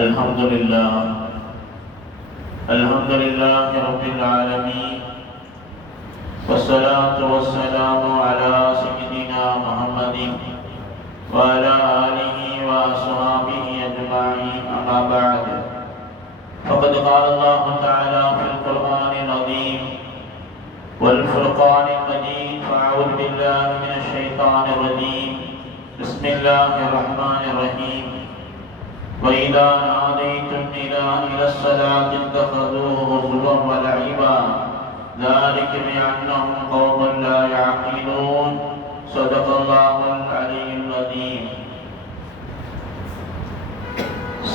الحمد لله. الحمد لله رب العالمين. والصلاة والسلام على سيدنا محمد وعلى آله وأصحابه أجمعين. أما بعد. فقد قال الله تعالى في القرآن العظيم والفرقان المجيد فأعوذ بالله من الشيطان الرجيم. بسم الله الرحمن الرحيم. وإذا ناديتم إلى إلى الصلاة اتخذوه هزوا ولعبا. ذلك بأنهم قوم لا يعقلون. صدق الله العلي العظيم.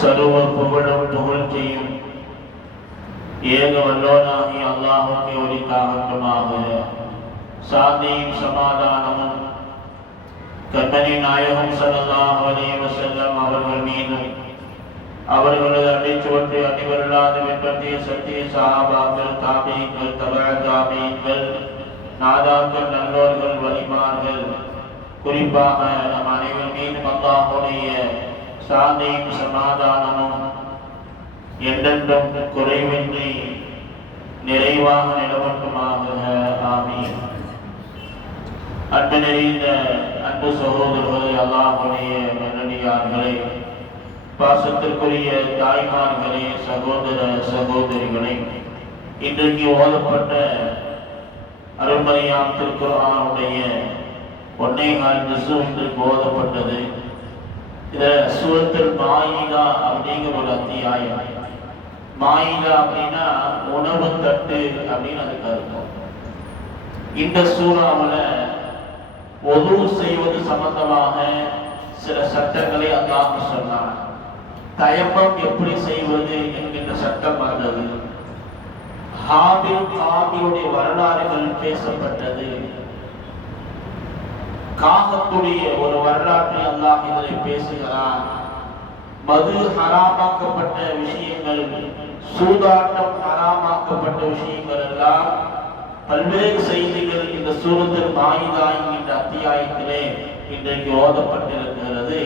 സർവം പുകഴും പുകഴ്ചയും ഏകവല്ലോനാഹി അള്ളാഹുക്ക് ഒരുക്കാകട്ടുമാവ് സാന്തിയും സമാധാനവും കമ്പനി നായകം സലല്ലാഹു അലൈ വസല്ലം അവർ മീതും அவர்களது அடிச்சுவற்றை அணிவரலாது பின்பற்றிய சத்திய சகாபாக்கள் தாபியங்கள் தபா தாபியங்கள் நாதாக்கள் நல்லோர்கள் வலிமார்கள் குறிப்பாக நம் அனைவர் மீதும் அல்லாஹுடைய சாந்தியும் சமாதானமும் என்றென்றும் குறைவின்றி நிறைவாக நிலவட்டுமாக. ஆமி அன்பு நிறைந்த அன்பு சகோதரர்களை அல்லாஹுடைய நல்லடியார்களே பாசத்திற்குரிய தாய்மார்களே சகோதர சகோதரிகளே இன்றைக்கு ஓதப்பட்ட அருள்மறையாம் திருக்குறானுடைய ஒன்னேகால் திசு இன்றைக்கு ஓதப்பட்டது. இத சூரத்தில் மாயிதா அப்படிங்கிற ஒரு அத்தியாயம். மாயிதா அப்படின்னா உணவு தட்டு அப்படின்னு அதுக்கு அர்த்தம். இந்த சூறாவில் ஒது செய்வது சம்பந்தமாக சில சட்டங்களை அல்லாஹ் சொன்னாங்க தயமம் எப்படி செய்வது என்கின்ற சட்டம் வந்தது. ஹாபில் காபியுடைய வரலாறுகள் பேசப்பட்டது. காகத்துடைய ஒரு வரலாற்றை அல்லாஹ் இதனை பேசுகிறான். மது ஹராமாக்கப்பட்ட விஷயங்கள் சூதாட்டம் ஹராமாக்கப்பட்ட விஷயங்கள் எல்லாம் பல்வேறு செய்திகள் இந்த சூரத்தில் மாயுதா என்கின்ற அத்தியாயத்திலே இன்றைக்கு ஓதப்பட்டிருக்கிறது.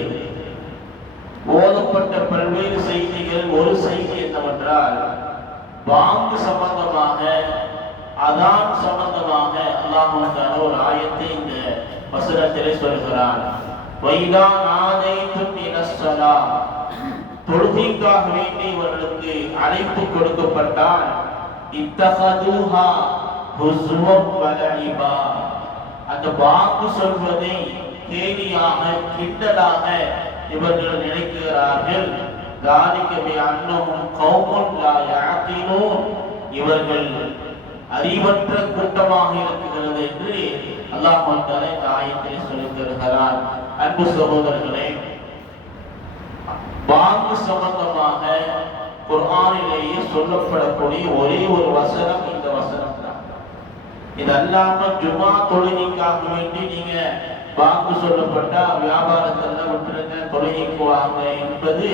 ஓதப்பட்ட பல்வேறு செய்திகள் ஒரு செய்தி என்னவென்றால் பாங்கு சம்பந்தமாக அதான் சம்பந்தமாக அல்லாஹால ஒரு ஆயத்தை இந்த வசனத்திலே சொல்கிறார் வைதா நாதைத்தும் இனஸ்ஸலா தொழுகைக்காக வேண்டி இவர்களுக்கு அழைப்பு கொடுக்கப்பட்டால் இத்தகதுஹா ஹுஸ்வம் வலடிபா அந்த பாங்கு சொல்வதை கேலியாக கிண்டலாக இவர்கள் நினைக்கிறார்கள் தானிக்கவே அன்னமும் கௌமும் லா இவர்கள் அறிவற்ற கூட்டமாக இருக்கிறது என்று அல்லாஹ் தஆலா இந்த ஆயத்தில் தருகிறார். அன்பு சகோதரர்களே வாங்கு சம்பந்தமாக குர்ஆனிலேயே சொல்லப்படக்கூடிய ஒரே ஒரு வசனம் இந்த வசனம் தான் இது அல்லாம ஜுமா தொழுகைக்காக வேண்டி நீங்க வாக்கு சொல்லப்பட்டா வியாபாரத்துல விட்டுருங்க தொழுகைக்குவாங்க என்பது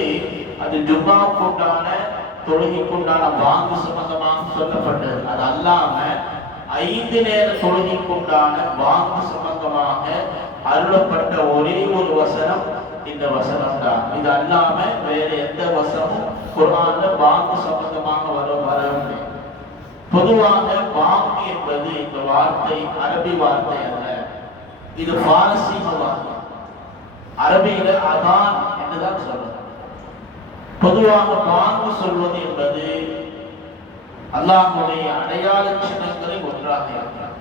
அது ஜும்மாவுக்குண்டான தொழுகைக்குண்டான வாக்கு சம்பந்தமாக சொல்லப்பட்டது. அது அல்லாம ஐந்து நேர தொழுகைக்குண்டான வாக்கு சம்பந்தமாக அருளப்பட்ட ஒரே ஒரு வசனம் இந்த வசனம் தான் இது அல்லாம வேற எந்த வசனமும் குரான்ல வாக்கு சம்பந்தமாக வர வரவில்லை பொதுவாக வாக்கு என்பது இந்த வார்த்தை அரபி வார்த்தை அல்ல. இது பாரசீக வார்த்தை அரபியில அதான் என்றுதான் சொல்றது பொதுவாக பாங்கு சொல்வது என்பது அல்லாஹுடைய அடையாள சின்னங்களை ஒன்றாக இருக்கிறார்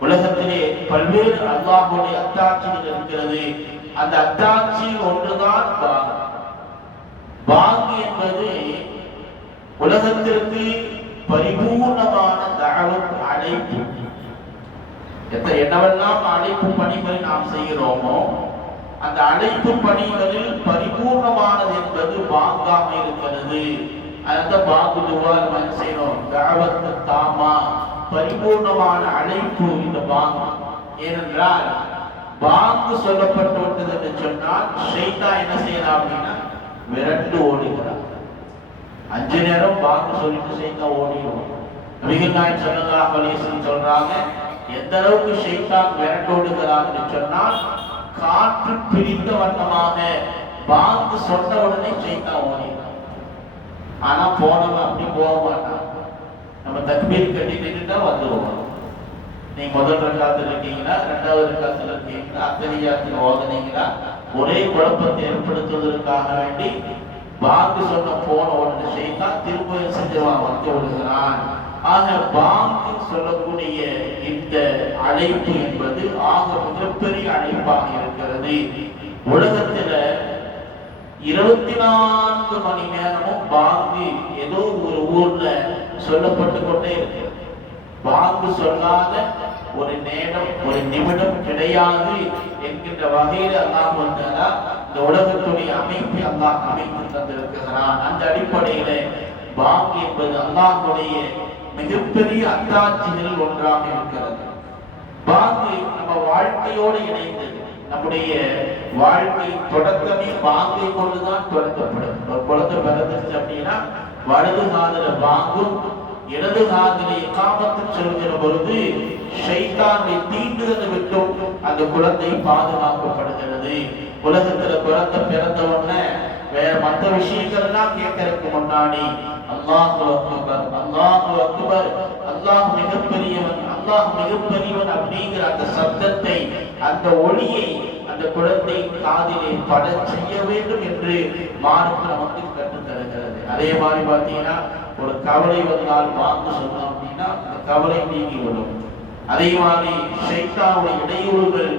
உலகத்திலே பல்வேறு அல்லாஹுடைய அத்தாட்சிகள் இருக்கிறது. அந்த அத்தாட்சி ஒன்றுதான் பாங்கு. பாங்கு என்பது உலகத்திற்கு பரிபூர்ணமான தகவல் அழைப்பு. எத்த என்னவெல்லாம் அழைப்பு பணிகளை நாம் செய்கிறோமோ அந்த அழைப்பு பணிகளில் பரிபூர்ணமானது என்பது பாங்காக இருக்கிறது. அந்த பாங்கு துவால் என்ன செய்யணும் தாவத்து தாமா. பரிபூர்ணமான அழைப்பு இந்த பாங்கு. ஏனென்றால் பாங்கு சொல்லப்பட்டு விட்டது என்று சொன்னால் ஷைத்தா என்ன செய்யலாம் அப்படின்னா விரண்டு ஓடுகிறார் அஞ்சு நேரம் பாங்கு சொல்லிட்டு ஷைத்தா ஓடிடும் நபிகள் நாயன் ஸல்லல்லாஹு சொல்றாங்க எந்த அளவுக்கு ஷைத்தான் விரட்டோடுகிறார் என்று சொன்னால் காற்று பிரித்த வண்ணமாக பாங்கு சொன்ன உடனே ஷைத்தான் ஓடினான் ஆனா போனவன் அப்படி போக மாட்டான். நம்ம தக்பீர் கட்டிட்டு வந்துருவோம் நீங்க முதல் ரக்காத்துல இருக்கீங்களா? ரெண்டாவது ரக்காத்துல இருக்கீங்களா? அத்தகையாத்துல ஓதுனீங்களா? ஒரே குழப்பத்தை ஏற்படுத்துவதற்காக வேண்டி பாங்கு சொன்ன போன உடனே செய்தான் திரும்ப செஞ்சவன் வந்து விடுகிறான். ஆக பாங்கு சொல்லக்கூடிய இந்த அழைப்பு என்பது ஆக மிகப்பெரிய அழைப்பாக இருக்கிறது. உலகத்துல இருபத்தி நான்கு மணி நேரமும் பாங்கு ஏதோ ஒரு ஊர்ல சொல்லப்பட்டு கொண்டே இருக்கு. பாங்கு சொல்லாத ஒரு நேரம் ஒரு நிமிடம் கிடையாது என்கின்ற வகையில் அல்லாஹ் வந்தாரா இந்த உலகத்துடைய அமைப்பை அல்லாஹ் அமைத்து தந்திருக்கிறான். அந்த அடிப்படையில பாங்கு என்பது அல்லாஹுடைய மிகப்பெரிய அத்தாட்சிகள் ஒன்றாக இருக்கிறது. பாங்கு நம்ம வாழ்க்கையோடு இணைந்து நம்முடைய வாழ்க்கை தொடக்கமே பாங்கை கொண்டுதான் தொடக்கப்படும். ஒரு குழந்தை பிறந்துச்சு அப்படின்னா வலது காதல பாங்கும் இடது காதல இக்காமத்தும் சொல்கிற பொழுது ஷைத்தானை தீண்டுதல் விட்டும் அந்த குழந்தை பாதுகாக்கப்படுகிறது. உலகத்துல குழந்தை பிறந்த உடனே வேற மற்ற விஷயங்கள் எல்லாம் கேட்கறதுக்கு முன்னாடி அல்லாஹு அக்பர் அல்லாஹு அக்பர். அல்லாஹ் மிகப்பெரியவன் அல்லாஹ் மிகப்பெரியவன் அப்படிங்கிற அந்த சப்தத்தை அந்த ஒளியை அந்த குழந்தை காதிலே பட செய்ய வேண்டும் என்று மார்க்கு நமக்கு கற்றுத் தருகிறது. அதே மாதிரி பார்த்தீங்கன்னா ஒரு கவலை வந்தால் வாங்க சொன்னோம் அப்படின்னா அந்த கவலை நீங்கிவிடும். அதே மாதிரி ஷைத்தாவுடைய இடையூறுகள்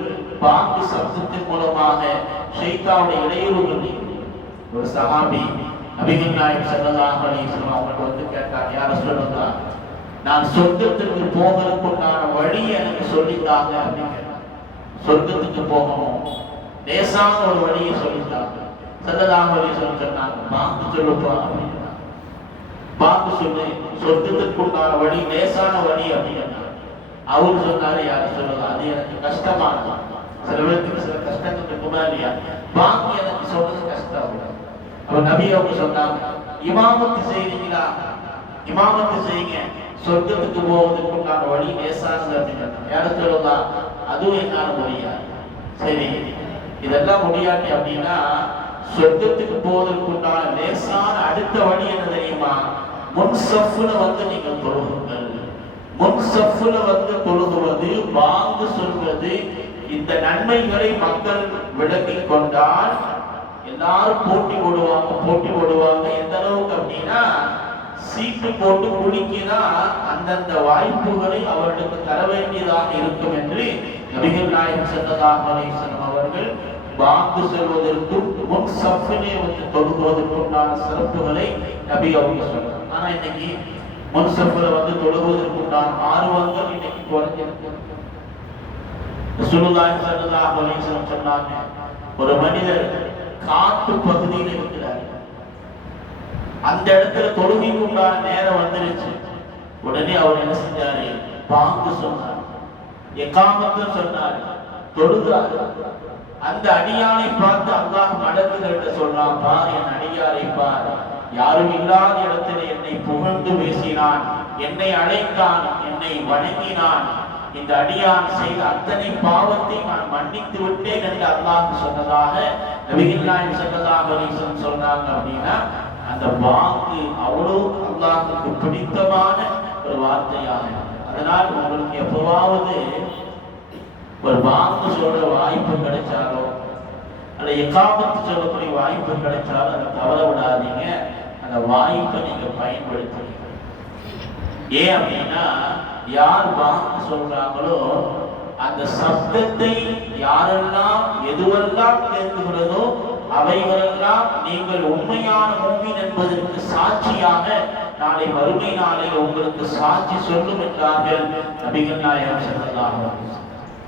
பாங்கு சப்தத்தின் மூலமாக ஷைத்தாவுடைய இடையூறுகள் ஒரு சகாபி நபிகள் நாயகம் ஸல்லல்லாஹு அலைஹி வஸல்லம் வந்து கேட்டாங்க யார சொல்லுங்க நான் சொர்க்கத்திற்கு போகிறதுக்குண்டான வழி எனக்கு சொல்லித்தாங்க அப்படின்னு கேட்டாங்க. சொர்க்கத்துக்கு போகணும் லேசான ஒரு வழியை சொல்லித்தாங்க. ஸல்லல்லாஹு அலைஹி வஸல்லம் சொன்னாங்க பாங்கு சொல்லுப்பா அப்படின்னா பாங்கு சொல்லு சொர்க்கத்துக்குண்டான வழி லேசான வழி அப்படின்னா அவர் சொன்னாரு யார சொல்லலாம் அது எனக்கு கஷ்டமானதான் சில பேருக்கு சில கஷ்டங்கள் இருக்குமா இல்லையா பாங்கு எனக்கு சொல்றது கஷ்டம் அப்ப நபி அவங்க சொன்னாங்க இமாமத்து செய்றீங்களா? இமாமத்து செய்யுங்க. சொர்க்கத்துக்கு போவதற்கு உண்டான வழி லேசானது அப்படின்னு இடத்துல தான் அதுவும் என்னால முடியாது. சரி இதெல்லாம் முடியாட்டி அப்படின்னா சொர்க்கத்துக்கு போவதற்கு உண்டான லேசான அடுத்த வழி என்ன தெரியுமா? முன் வந்து நீங்கள் தொழுகுங்கள். முன் வந்து தொழுகுவது வாங்கு சொல்வது இந்த நன்மைகளை மக்கள் விளங்கிக் கொண்டால் எல்லாரும் போட்டி போடுவாங்க போட்டி போடுவாங்க. எந்த அளவுக்கு அப்படின்னா சீட்டு போட்டு குலுக்கினா அந்தந்த வாய்ப்புகளை அவர்களுக்கு தர வேண்டியதாக இருக்கும் என்று நபிகள் நாயகம் ஸல்லல்லாஹு அவர்கள் வாக்கு செல்வதற்கும் முன் சஃபிலே வந்து தொழுகுவதற்கும் உண்டான சிறப்புகளை நபி அவங்க சொல்றாங்க ஆனா இன்னைக்கு முன் சஃபில் வந்து தொழுகுவதற்கு உண்டான ஆர்வங்கள் இன்னைக்கு குறைஞ்சிருக்கு. ரசூலுல்லாஹி ஸல்லல்லாஹு அலைஹி சொன்னாங்க ஒரு மனிதர் காட்டு பகுதியில் இருக்கிறார். அந்த இடத்துல தொழுகைக்கு உண்டான நேரம் வந்துருச்சு. உடனே அவர் என்ன செஞ்சாரு? பாங்கு சொன்னார். எக்காமத்தும் சொன்னார். தொழுதார் அந்த அடியானை பார்த்து அல்லாஹ் மடக்குகிட்ட சொல்றான் பார் என் அடியாரை பார். யாரும் இல்லாத இடத்துல என்னை புகழ்ந்து பேசினான். என்னை அழைத்தான் என்னை வணங்கினான். இந்த அடியான் செய்த அத்தனை பாவத்தை நான் மன்னித்து விட்டேன் என்று அல்லாஹ் சொன்னதாக நபிகள் நாயகம் அலைஹி வஸல்லம் சொல்றாங்க அப்படின்னா அந்த வாக்கு அவ்வளோ அல்லாஹ்வுக்கு பிடித்தமான ஒரு வார்த்தையாக அதனால் உங்களுக்கு எப்பவாவது ஒரு வாக்கு சொல்ற வாய்ப்பு கிடைச்சாலோ அல்ல எக்காமத்து சொல்லக்கூடிய வாய்ப்பு கிடைச்சாலும் அதை தவற விடாதீங்க அந்த வாய்ப்பை நீங்க பயன்படுத்துங்க. ஏன் அப்படின்னா யார் வாக்கு சொல்றாங்களோ அந்த சப்தத்தை யாரெல்லாம் எதுவெல்லாம் கேட்குகிறதோ அவைகளெல்லாம் நீங்கள் உண்மையான மூமின் என்பதற்கு சாட்சியாக நாளை மறுமை நாளில் உங்களுக்கு சாட்சி சொல்லும் என்றார்கள் நபிகள் நாயகம் ஸல்லல்லாஹு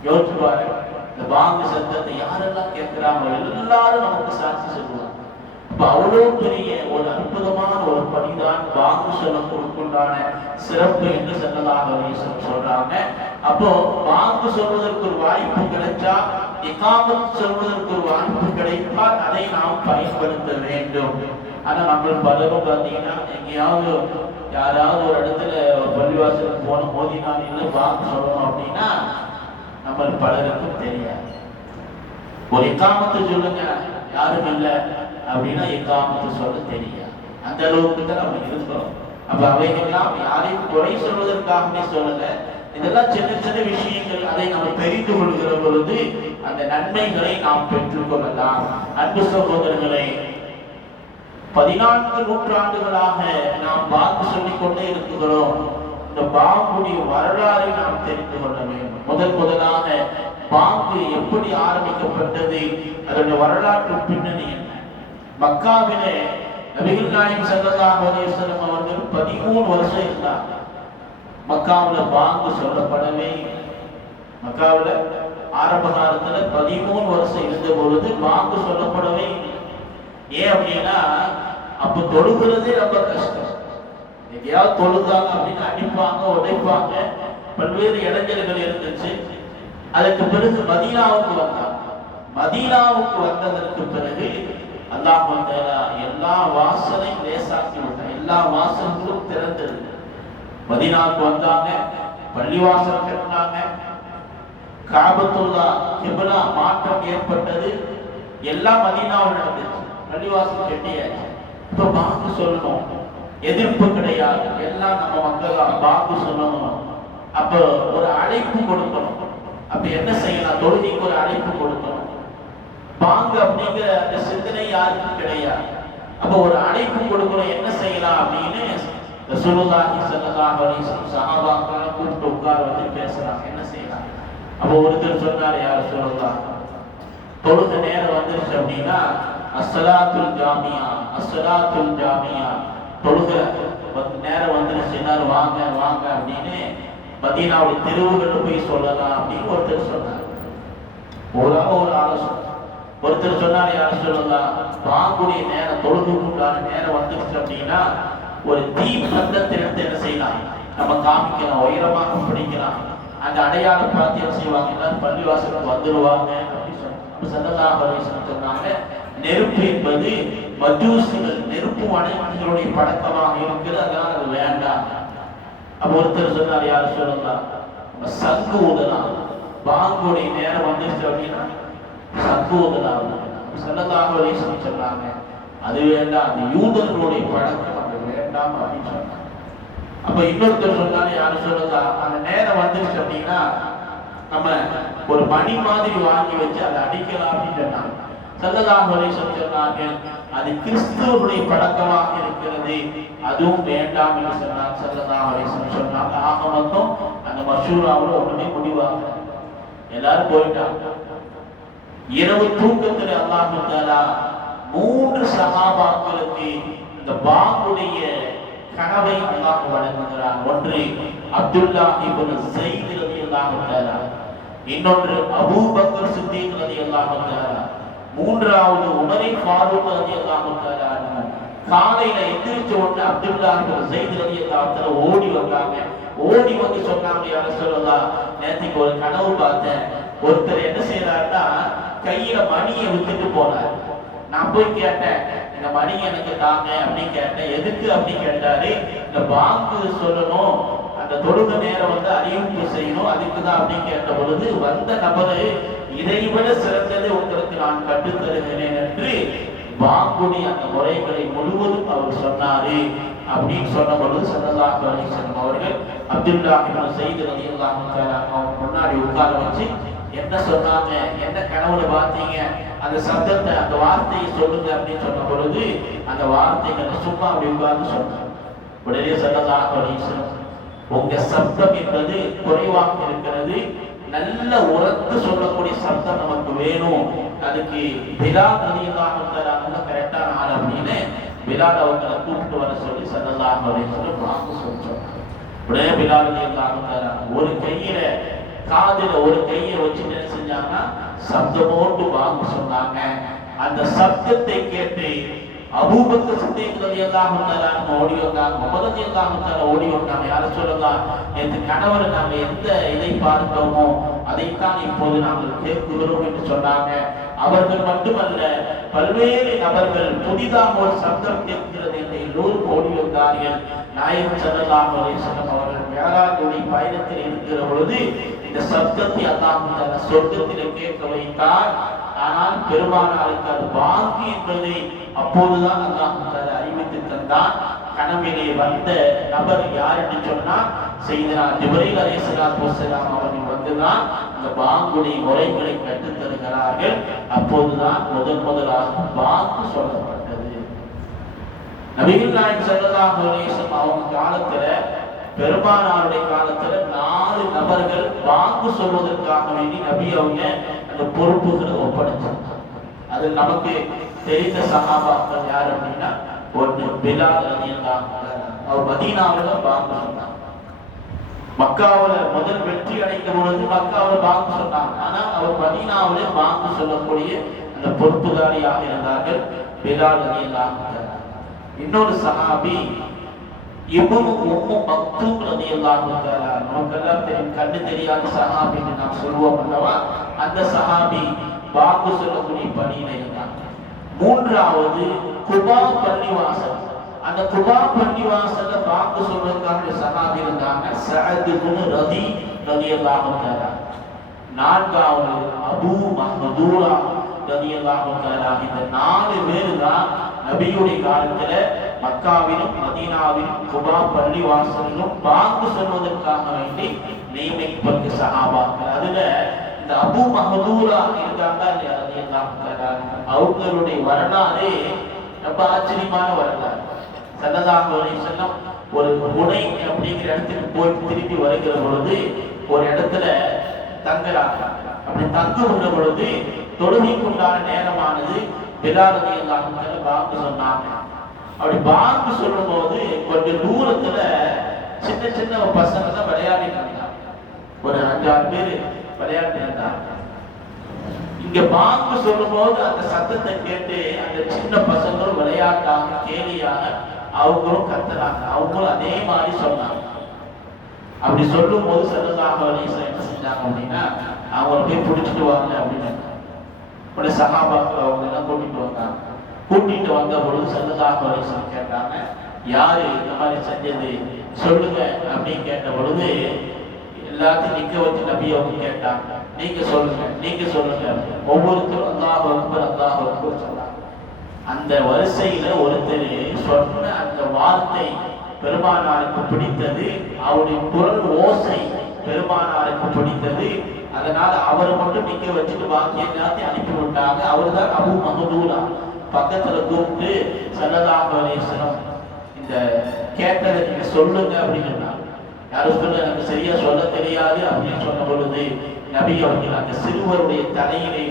யோசிப்பார்கள் இந்த பாங்கு சத்தத்தை யாரெல்லாம் கேட்கிறாங்களோ எல்லாரும் நமக்கு சாட்சி சொல்லுவாங்க. அவ்வளவு பெரிய ஒரு அற்புதமான ஒரு பணிதான் பாங்கு சொல்லப்படுக்குண்டான சிறப்பு என்று செல்லதாக சொல்றாங்க. அப்போ பாங்கு சொல்வதற்கு ஒரு வாய்ப்பு கிடைச்சா இகாமத் சொல்வதற்கு ஒரு வாய்ப்பு கிடைத்தால் அதை நாம் பயன்படுத்த வேண்டும். ஆனா நம்ம பலரும் பார்த்தீங்கன்னா எங்கேயாவது யாராவது ஒரு இடத்துல பள்ளிவாசலுக்கு போன மோதினால் இல்லை பாங்கு சொல்லணும் அப்படின்னா நம்ம பலருக்கும் தெரியாது. ஒரு இக்காமத்தை சொல்லுங்க யாரும் இல்லை. அப்படின்னா இக்காமத்து சொல்ல தெரியாது அந்த அளவுக்கு தான் நம்ம இருக்கிறோம் அப்ப அவைகள்லாம் யாரையும் குறை சொல்வதற்காகவே சொல்லல. இதெல்லாம் சின்ன சின்ன விஷயங்கள். அதை நம்ம தெரிந்து கொள்கிற பொழுது அந்த நன்மைகளை நாம் பெற்றுக்கொள்ளலாம் அன்பு சகோதரர்களை பதினான்கு நூற்றாண்டுகளாக நாம் பார்த்து சொல்லிக் கொண்டே இருக்கிறோம். இந்த பாங்குடைய வரலாறை நாம் தெரிந்து கொள்ள வேண்டும். முதல் முதலாக பாங்கு எப்படி ஆரம்பிக்கப்பட்டது? அதனுடைய வரலாற்று பின்னணி மக்காவிலே நபிகள் நாயகம் ஸல்லல்லாஹு அலைஹி அவர்கள் பதிமூணு வருஷம் இருந்தாங்க. மக்காவில் பாங்கு சொல்லப்படவே இல்லை. ஆரம்ப காலத்துல பதிமூணு வருஷம் இருந்த பொழுது பாங்கு சொல்லப்படவே இல்லை. ஏன் அப்படின்னா அப்போ தொழுகிறதே ரொம்ப கஷ்டம். எங்கேயாவது தொழுதாங்க அப்படின்னு அடிப்பாங்க உடைப்பாங்க. பல்வேறு இளைஞர்கள் இருந்துச்சு. அதுக்கு பிறகு மதீனாவுக்கு வந்தாங்க. மதீனாவுக்கு வந்ததற்கு பிறகு அல்லாஹ் எல்லா வாசலையும் லேசாக்கி விட்டான். எல்லா வாசல்களும் திறந்திருக்கு. மதினாவுக்கு வந்தாங்க பள்ளிவாசல் கட்டினாங்க காபத்துல்லா கிப்லா மாற்றம் ஏற்பட்டது. எல்லாம் மதீனாவில் நடந்துச்சு. பள்ளிவாசல் கெட்டியாச்சு. இப்போ பாங்கு சொல்லணும். எதிர்ப்பு கிடையாது. எல்லாம் நம்ம மக்கள் பாங்கு சொல்லணும். அப்ப ஒரு அழைப்பு கொடுக்கணும். அப்ப என்ன செய்யலாம்? தொழுகைக்கு ஒரு அழைப்பு கொடுக்கணும். பாங்கு அப்படிங்கிற அந்த சிந்தனை யாருக்கும் கிடையாது. அப்ப ஒரு அழைப்பு கொடுக்கணும் என்ன செய்யலாம் அப்படின்னு ரசூலுல்லாஹி ஸல்லல்லாஹு அலைஹி வஸல்லம் சஹாபாக்களை கூப்பிட்டு உட்கார வச்சு பேசுறாங்க. என்ன செய்யலாம்? அப்ப ஒருத்தர் சொன்னார் யார் சுருதா தொழுக நேரம் வந்துருச்சு அப்படின்னா அஸ்ஸலாத்துல் ஜாமியா அஸ்ஸலாத்துல் ஜாமியா தொழுக நேரம் வந்துருச்சு. எல்லாரும் வாங்க வாங்க அப்படின்னு மதீனாவுடைய தெருவுகள்ல போய் சொல்லலாம் அப்படின்னு ஒருத்தர் சொன்னார். ஒரு ஆள் ஒரு ஆலோசனை. ஒருத்தர் சொன்னார் யாரும் சொல்லலாம் வாங்குடைய நேரம் தொழுகுக்குண்டான நேரம் வந்துருச்சு அப்படின்னா ஒரு தீ பந்தத்தை எடுத்து என்ன செய்யலாம்? நம்ம காமிக்கலாம் உயரமாக பிடிக்கலாம். அந்த அடையாளம் பார்த்து என்ன செய்வாங்கன்னா எல்லாரும் பள்ளிவாசலுக்கு வந்துடுவாங்க அப்படின்னு சொன்னாங்க. சொன்னாங்க நெருப்பு என்பது மஜூசிகள் நெருப்பு அனைவர்களுடைய பழக்கமாக இருக்கிறது அதனால அது வேண்டாம். அப்ப ஒருத்தர் சொன்னார் யாரும் சொல்லலாம் சங்கு ஊதலாம். பாங்குடைய நேரம் வந்துருச்சு அப்படின்னா சங்கு செல்லதாக ஸல்லல்லாஹு சொன்னாங்க. அது வேண்டாம் அந்த யூதர்களுடைய பழக்கம் அது வேண்டாம் அப்படின்னு சொன்னாங்க. அப்ப இன்னொருத்தர் சொன்னாலும் யாரும் சொல்லதா அந்த நேரம் வந்துருச்சு அப்படின்னா நம்ம ஒரு மணி மாதிரி வாங்கி வச்சு அதை அடிக்கலாம் அப்படின்னு சொன்னாங்க. செல்லதாக அலைஹி சொன்னாங்க அது கிறிஸ்துவனுடைய பழக்கமாக இருக்கிறது அதுவும் வேண்டாம் என்று சொன்னார் சல்லல்லாஹு அலைஹி சொன்னாங்க. ஆக மொத்தம் அந்த மசூராவில் ஒன்றுமே முடிவாங்க எல்லாரும் போயிட்டாங்க. இரவு தூக்கத்தில் அல்லாஹ் தாலா மூன்று சகாபாக்களுக்கு இந்த பாங்குடைய கனவை அல்லாஹ் வழங்குகிறான். ஒன்று அப்துல்லா இப்னு ரதி அல்லாஹு தாலா இன்னொன்று அபூபக்கர் சித்திக் ரலியல்லாஹு தாலா மூன்றாவது உமரே ஃபாரூக் ரதி அல்லாஹு தாலா காலையில எந்திரிச்ச உடனே அப்துல்லா இப்னு ஸைத் ரலியல்லாஹு தஆலா ஓடி வந்தாங்க. ஓடி வந்து சொன்னாங்க யார சொல்லலாம் நேற்றுக்கு ஒரு கனவு பார்த்தேன். ஒருத்தர் என்ன செய்யறாருன்னா கையில மணியை வித்துட்டு போனார். நான் போய் கேட்டேன் இந்த மணி எனக்கு தாங்க அப்படின்னு கேட்டேன். எதுக்கு? அப்படின்னு கேட்டாரு. இந்த பாங்கு சொல்லணும். அந்த தொழுக நேரம் வந்து அறிவிப்பு செய்யணும். அதுக்கு தான் அப்படின்னு கேட்ட பொழுது வந்த நபரு இதை விட சிறந்தது உங்களுக்கு நான் கற்றுத் தருகிறேன் என்று பாங்குடி அந்த முறைகளை முழுவதும் அவர் சொன்னாரு. அப்படின்னு சொன்ன பொழுது சல்லல்லாஹு அலைஹி அவர்கள் அப்துல்லா செய்து ஸைத் முன்னாடி உட்கார வச்சு என்ன சொன்னாங்க என்ன கனவுல பார்த்தீங்க? அந்த சத்தத்தை அந்த வார்த்தையை சொல்லுங்க அப்படின்னு சொன்ன பொழுது அந்த வார்த்தைகளை சும்மா அப்படி உட்கார்ந்து சொன்னாங்க. உடனே சொல்லலாம் அப்படின்னு உங்க சப்தம் என்பது குறைவாக இருக்கிறது. நல்ல உரத்து சொல்லக்கூடிய சப்தம் நமக்கு வேணும். அதுக்கு விழா ரலியல்லாஹு தஆலா கரெக்டான ஆள் அப்படின்னு பிலால் அவங்களை கூப்பிட்டு வர சொல்லி சல்லல்லாஹு அப்படின்னு சொல்லி வாங்க சொல்றாங்க உடனே பிலால் ஒரு கையில காதுல ஒரு கையை வச்சுட்டு என்ன செஞ்சாங்கன்னா சப்தமோட்டு வாங்க சொன்னாங்க. அந்த சப்தத்தை கேட்டு அபூபக்க சித்திக் எல்லாம் தஆலா ஓடி வந்தாங்க. முகமது எல்லாம் தஆலா ஓடி வந்தாங்க. யார சொல்லலாம் எந்த கணவர் நாங்க எந்த இதை பார்த்தோமோ அதைத்தான் இப்போது நாங்கள் கேட்குகிறோம் என்று சொன்னாங்க. அவர்கள் மட்டுமல்ல பல்வேறு நபர்கள் புதிதாக ஒரு சப்தம் கேட்கிறது என்று எல்லோரும் ஓடி வந்தார்கள். நாயகம் ஸல்லல்லாஹு அவர்கள் மேலாடுடைய பயணத்தில் இருக்கிற பொழுது இந்த சப்தத்தை அல்லாஹ் தஆலா சொர்க்கத்திலே கேட்க வைத்தார். ஆனால் பெருமானாருக்கு அது வாங்கு என்பதை அப்போதுதான் அல்லாஹ் அறிவித்து தந்தான். கனவிலே வந்த நபர் யார் என்று சொன்னா செய்தனா ஜிப்ரீல் அலைஹிஸ்ஸலாத்து வசலாம் அவர்கள் வந்துதான் அந்த பாங்குடைய முறைகளை கற்றுத் தருகிறார்கள். அப்போதுதான் முதன் முதலாக பாங்கு சொல்லப்பட்டது. நபிகள் நாயகம் ஸல்லல்லாஹு அவங்க காலத்துல பெருமானாருடைய காலத்துல நாலு நபர்கள் வாங்கு சொல்வதற்காக வேண்டி நபி அவங்க அந்த பொறுப்புகளை ஒப்படைச்சாங்க. அது நமக்கு தெரிந்த சகாபாக்கள் யார் அப்படின்னா ஒன்று பிலால் ரலியல்லாஹு அவர் மதீனாவில் வாங்கு சொன்னாங்க. மக்காவுல முதல் வெற்றி அடைந்த பொழுது மக்காவில் பாங்கு சொன்னாங்க. ஆனா அவர் மதீனாவிலே பாங்கு சொல்லக்கூடிய அந்த பொறுப்புதாரியாக இருந்தார்கள் பிலால் ரலியல்லாஹு அன்ஹு. இன்னொரு சஹாபி இப்னு உம்மு மக்தூம் ரலியல்லாஹு தஆலா நமக்கெல்லாம் தெரியும் கண்ணு தெரியாத சஹாபின்னு நாம் சொல்லுவோம் அல்லவா? அந்த சஹாபி பாங்கு சொல்லக்கூடிய பணியில இருந்தாங்க மூன்றாவது குபா பள்ளிவாசல். அந்த குபா பள்ளிவாசல்ல பாங்கு சொல்றதுக்காக சஹாபி இருந்தாங்க சஅத் இப்னு ரதி ரலியல்லாஹு தஆலா. நான்காவது அபூ மஹ்தூரா ரலியல்லாஹு தஆலா. இந்த நாலு பேர் தான் நபியுடைய காலத்துல மக்காவிலும் மதீனாவிலும் குபா பள்ளி வாசலிலும் பாங்கு சொல்வதற்காக வேண்டி நியமிக்கப்பட்டு சகாபாக்கள். அதுல இந்த அபு மஹதூரா இருக்காங்க அவங்களுடைய வரலாறு ரொம்ப ஆச்சரியமான வரலாறு. சல்லல்லாஹு செல்லம் ஒரு முனை அப்படிங்கிற இடத்துக்கு போய் திரும்பி வருகிற பொழுது ஒரு இடத்துல தங்குறாங்க. அப்படி தங்குகிற பொழுது தொழுகைக்குண்டான நேரமானது பிலாரதி எல்லாம் பாங்கு சொன்னாங்க. அப்படி பார்த்து சொல்லும் போது கொஞ்சம் தூரத்துல சின்ன சின்ன பசங்க தான் விளையாடிட்டு இருந்தாங்க. ஒரு அஞ்சாறு பேர் விளையாடிட்டு இருந்தாங்க. இங்க பாங்கு சொல்லும் போது அந்த சத்தத்தை கேட்டு அந்த சின்ன பசங்களும் விளையாட்டாங்க கேலியாக அவங்களும் கத்துறாங்க அவங்களும் அதே மாதிரி சொன்னாங்க. அப்படி சொல்லும் போது சல்லல்லாஹு என்ன செஞ்சாங்க அப்படின்னா அவங்கள போய் பிடிச்சிட்டு வாங்க அப்படின்னு உடனே சகாபாக்கள் அவங்க எல்லாம் கூட்டிட்டு வந்தாங்க. கூட்டிட்டு வந்த பொழுது சல்லல்லாஹு அலைஹி கேட்டாங்க யாரு இந்த மாதிரி செஞ்சது? சொல்லுங்க அப்படின்னு கேட்ட பொழுது எல்லாத்தையும் நிக்க வச்சு நபி அவங்க கேட்டாங்க. நீங்க சொல்லுங்க நீங்க சொல்லுங்க. ஒவ்வொருத்தரும் அல்லாஹ் அக்பர் அல்லாஹ் அக்பர் சொன்னாங்க. அந்த வரிசையில ஒருத்தர் சொன்ன அந்த வார்த்தை பெருமானாருக்கு பிடித்தது அவருடைய குரல் ஓசை பெருமானாருக்கு பிடித்தது. அதனால அவரை மட்டும் நிக்க வச்சுட்டு பாக்கி எல்லாத்தையும் அனுப்பி விட்டாங்க அவர் தான் அபு மகதூரா பக்கத்துல கூப்பிட்டு சல்லல்லாஹு இந்த கேட்டதை நீங்க சொல்லுங்க அப்படின்னு சொன்னாங்க. யாரும் சொல்ல எனக்கு சரியா சொல்ல தெரியாது அப்படின்னு சொன்ன பொழுது நபி அவர்கள் அந்த சிறுவருடைய தலையிலே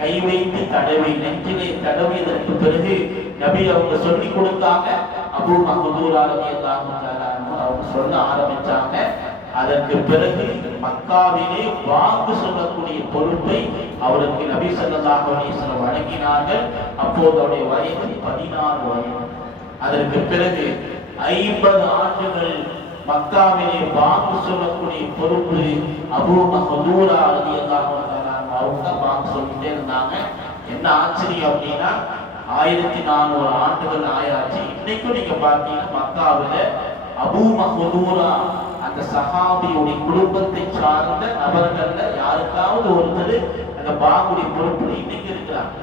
கை வைத்து தடவை நெஞ்சிலே தடவியதற்கு பிறகு நபி அவங்க சொல்லி கொடுத்தாங்க. அபு மஹதூர் அவங்க சொல்ல ஆரம்பிச்சாங்க. அதற்கு பிறகு மக்காவிலே வாக்கு சொல்லக்கூடிய பொறுப்பை அவருக்கு நபி ஸல்லல்லாஹு அலைஹி வழங்கினார்கள். அப்போது அவருடைய வயது பதினாறு வயது அதற்கு பிறகு ஐம்பது ஆண்டுகள் மக்காவிலே வாக்கு சொல்லக்கூடிய பொறுப்பு அபூ மஹதூரா ரலியல்லாஹு அவங்க தான் வாக்கு சொல்லிட்டே இருந்தாங்க. என்ன ஆச்சரியம் அப்படின்னா ஆயிரத்தி நானூறு ஆண்டுகள் ஆயாச்சு. இன்னைக்கும் நீங்க பார்த்தீங்கன்னா மக்காவில அபூ மஹதூரா அந்த சஹாபியுடைய குடும்பத்தை சார்ந்த நபர்கள்ல யாருக்காவது ஒருத்தர் அந்த பாகுடைய பொறுப்புல இன்னைக்கு இருக்கிறாங்க.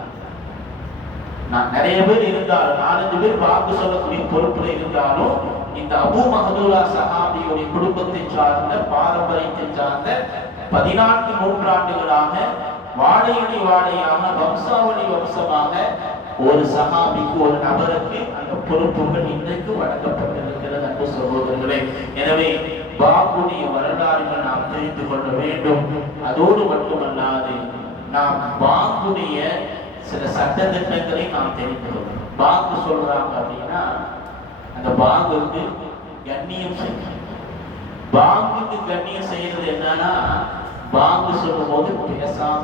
நான் நிறைய பேர் இருந்தாலும் நாலஞ்சு பேர் வாக்கு சொல்லக்கூடிய பொறுப்புல இருந்தாலும் இந்த அபு மஹதூரா சஹாபியுடைய குடும்பத்தை சார்ந்த பாரம்பரியத்தை சார்ந்த பதினான்கு நூற்றாண்டுகளாக வாழையடி வாழையாக வம்சாவளி வம்சமாக ஒரு சகாபிக்கு ஒரு நபருக்கு அந்த பொறுப்புகள் இன்றைக்கு வழங்கப்பட்டிருக்கிறது அன்பு சகோதரர்களே. எனவே பாபுடைய வரலாறுகள் நாம் தெரிந்து கொள்ள வேண்டும். அதோடு மட்டுமல்லாது நாம் பாங்குடைய சில சட்ட திட்டங்களை நாம் தெரிந்து கொள்ளணும் பாங்கு சொல்றாங்க அப்படின்னா அந்த பாங்குக்கு கண்ணியம் செய்யணும் பாங்குக்கு கண்ணியம் செய்யறது என்னன்னா பாங்கு சொல்லும் போது பேசாம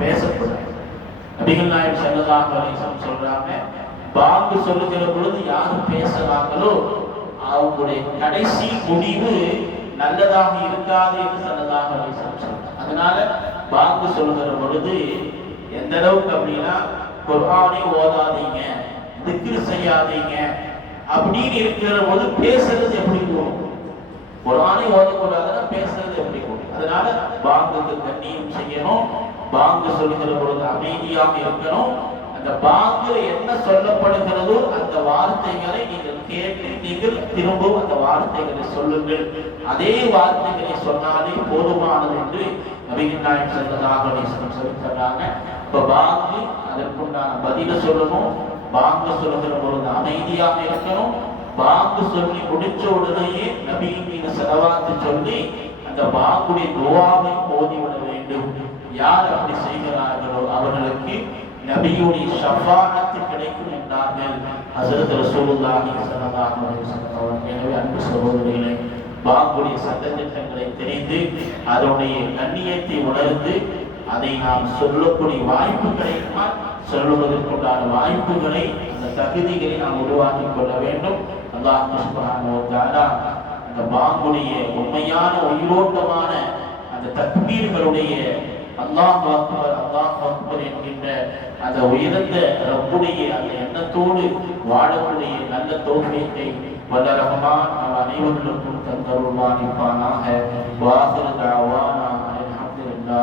பேசக்கூடாது. அபிகள் நாயகம் ஸல்லல்லாஹு சொல்றாங்க பாங்கு சொல்லுகிற பொழுது யாரும் பேசுறாங்களோ அவங்களுடைய கடைசி முடிவு நல்லதாக இருக்காது என்று ஸல்லல்லாஹு அலைஹி சொல்றாங்க அதனால பாங்கு சொல்லுகிற பொழுது எந்த அளவுக்கு அப்படின்னா குர்ஆனை ஓதாதீங்க திக்ரு செய்யாதீங்க அப்படின்னு இருக்கிற போது பேசுறது எப்படி போகும் குர்ஆனை ஓதக்கூடாதுன்னா பேசுறது எப்படி போகும் அதனால பாங்குக்கு கண்ணியம் செய்யணும் பாங்கு சொல்கிற பொழுது அமைதியாக இருக்கணும் அந்த பாங்கில் என்ன சொல்லப்படுகிறதோ அந்த வார்த்தைகளை நீங்கள் கேட்டு நீங்கள் திரும்பவும் அந்த வார்த்தைகளை சொல்லுங்கள். அதே வார்த்தைகளை சொன்னாலே போதுமானது என்று நபிகள் நாயகம் சென்றதாக சொல்லி தர்றாங்க. இப்ப பாங்கு அதற்குண்டான பதில சொல்லணும். பாங்கு சொல்லுகிற பொழுது அமைதியாக இருக்கணும். பாங்கு சொல்லி முடிச்ச உடனேயே நபியின் மீது செலவாத்து சொல்லி அந்த பாங்குடைய துவாவை ஓதிவிட வேண்டும். யார் அப்படி செய்கிறார்களோ அவர்களுக்கு நபியுடைய ஷஃபாஅத்து கிடைக்கும் என்றார்கள் ஹசரத் ரசூலுல்லாஹி ஸல்லல்லாஹு அலைஹி வஸல்லம் அவர்கள். எனவே அன்பு சகோதரிகளே பாங்குடைய சட்டத்திட்டங்களை தெரிந்து அதனுடைய கண்ணியத்தை உணர்ந்து அதை நாம் சொல்லக்கூடிய வாய்ப்பு கிடைத்தால் சொல்லுவதற்குண்டான வாய்ப்புகளை அந்த தகுதிகளை நாம் உருவாக்கி கொள்ள வேண்டும் அல்லாஹ் சுப்ஹானஹு அந்த பாங்குடைய உண்மையான உயிரோட்டமான அந்த தக்மீர்களுடைய அல்லாஹ் அக்பர் அல்லாஹ் அக்பர் என்கின்ற அந்த உயர்ந்த ரப்புடைய அந்த எண்ணத்தோடு வாழக்கூடிய நல்ல தோல்வியத்தை வல்ல ரஹ்மான் நம் அனைவர்களுக்கும் தந்தருள்வானிப்பானாக வாசல் தாவானா அலமதுல்லா